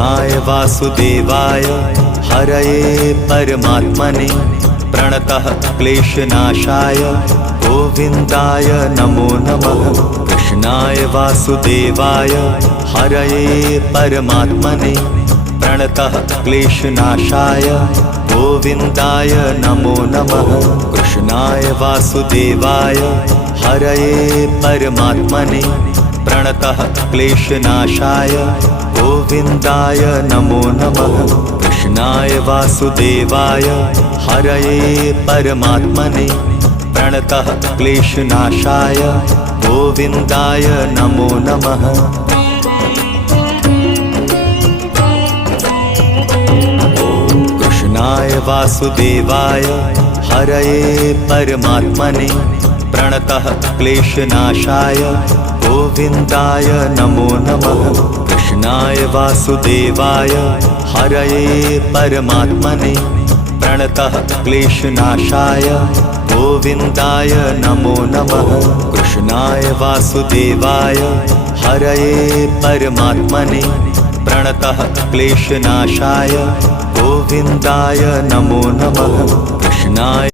कृष्णाय वासुदेवाय हरये परमात्मने प्रणतः क्लेशनाशाय गोविन्दाय नमो नमः। कृष्णाय वासुदेवाय हरये परमात्मने प्रणतः क्लेशनाशाय गोविन्दाय नमो नमः। कृष्णाय वासुदेवाय हरये परमात्मने प्रणतः क्लेशनाशाय गोविन्दाय नमो नमः। कृष्णाय वासुदेवाय हरये परमात्मने प्रणतः क्लेशनाशाय गोविन्दाय नमो नमः। कृष्णाय वासुदेवाय हरये परमात्मने प्रणतः क्लेशनाशाय गोविन्दाय नमो नमः। कृष्णाय वासुदेवाय हरये परमात्मने प्रणतः क्लेशनाशाय गोविन्दाय नमो नमः। कृष्णाय वासुदेवाय हरये परमात्मने प्रणतः क्लेशनाशाय गोविन्दाय नमो नमः। कृष्णाय